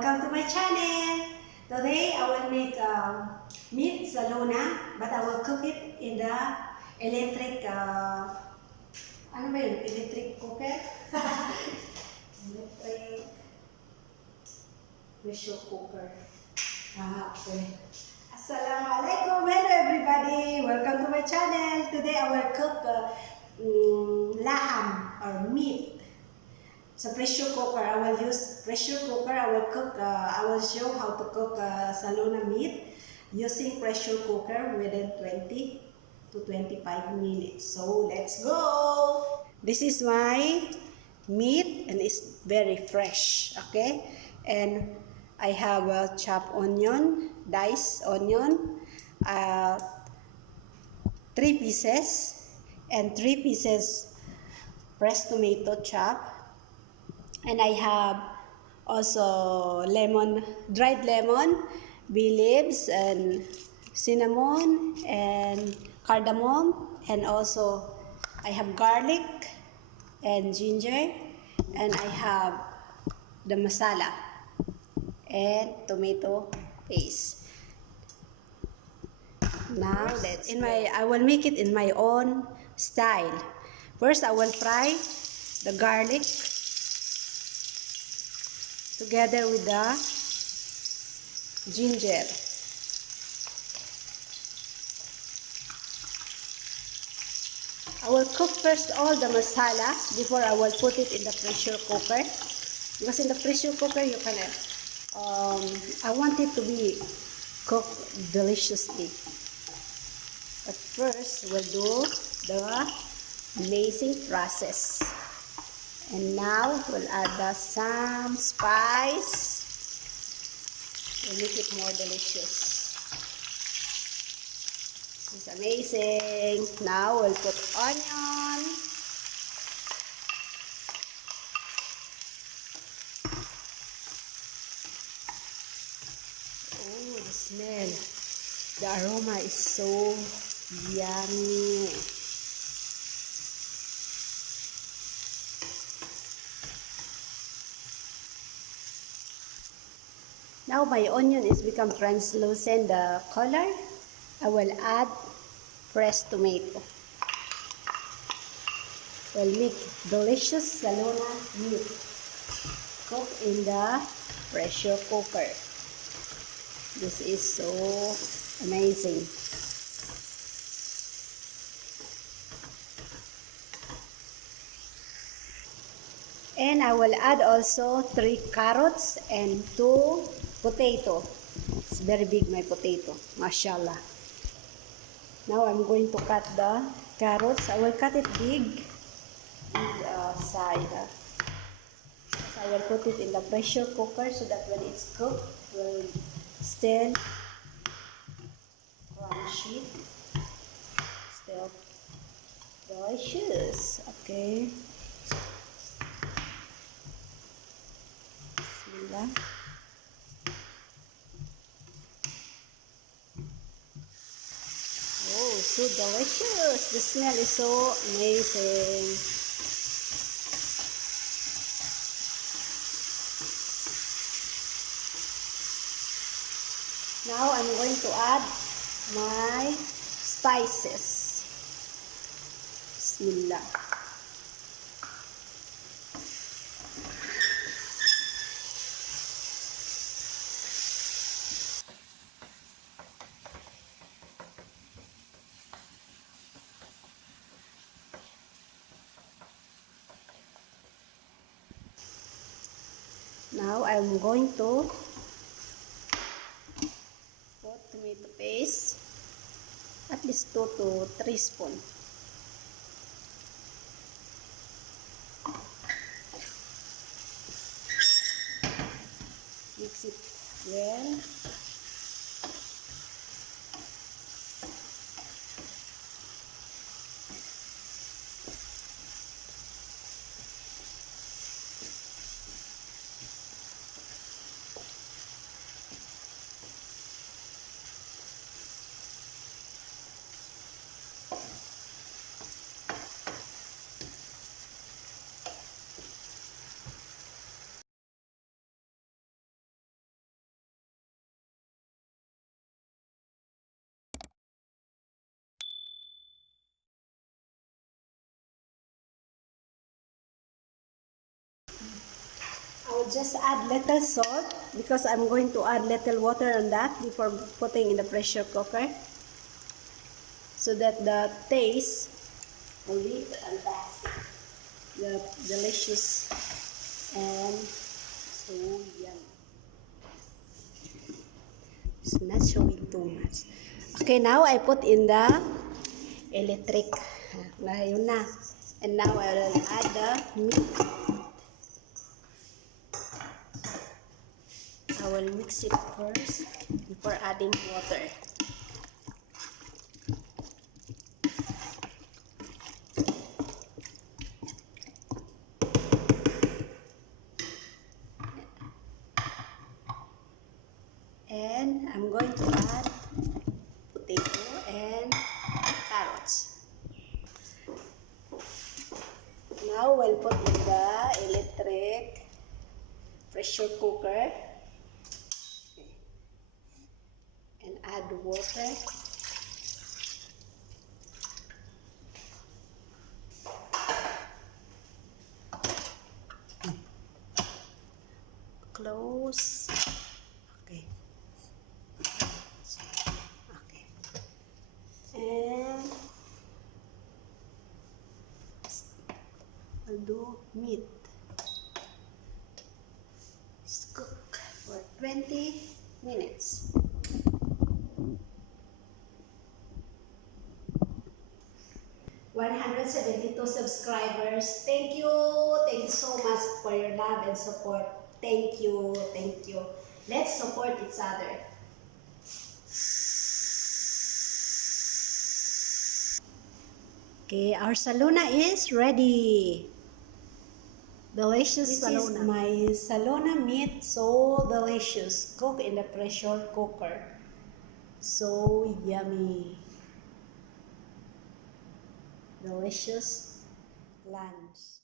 welcome to my channel. Today I will make meat salona, but I will cook it in the electric ano ba yun? Electric cooker? Electric pressure cooker. Okay. Assalamualaikum. Hello everybody. Welcome to my channel. Today I will cook laham or meat. So pressure cooker, I will use pressure cooker. I will cook. I will show how to cook Salona meat using pressure cooker within 20 to 25 minutes. So let's go. This is my meat and it's very fresh. Okay, and I have a chopped onion, diced onion, 3 pieces, and 3 pieces pressed tomato chopped. And I have also lemon, dried lemon, bay leaves, and cinnamon, and cardamom, and also I have garlic and ginger, and I have the masala and tomato paste. Now I will make it in my own style. First, I will fry the garlic together with the ginger. I will cook first all the masala before I will put it in the pressure cooker, because in the pressure cooker you can I want it to be cooked deliciously. But first we'll do the glazing process. And now we'll add some spice to make it more delicious. This is amazing. Now we'll put onion. Oh, the smell. The aroma is so yummy. Now my onion is become translucent, the color. I will add fresh tomato. We'll make delicious Salona meat cooked in the pressure cooker. This is so amazing. And I will add also 3 carrots and 2 potato. It's very big, my potato, mashallah. Now I'm going to cut the carrots. I will cut it big in the side. So I will put it in the pressure cooker so that when it's cooked, it will still crunchy, still delicious. Okay. Bismillah. Oh, so delicious. The smell is so amazing. Now I'm going to add my spices. Bismillah. Now I'm going to put tomato paste, at least 2 to 3 spoons. Mix it well. just add little salt because I'm going to add little water on that before putting in the pressure cooker, so that the taste will be fantastic, the delicious and so yummy. It's not showing too much. Okay, now I put in the electric. Yun na. And now I will add the meat. I will mix it first before adding water. And I'm going to add potato and carrots. Now we'll put in the electric pressure cooker and add water. Close. Okay. Okay. And I'll do meat. Let's cook for 20 minutes. $172 subscribers. Thank you so much for your love and support. Thank you. Let's support each other. Okay, our Salona is ready. Delicious Salona. This is my Salona meat, so delicious. Cooked in the pressure cooker. So yummy. Delicious lunch.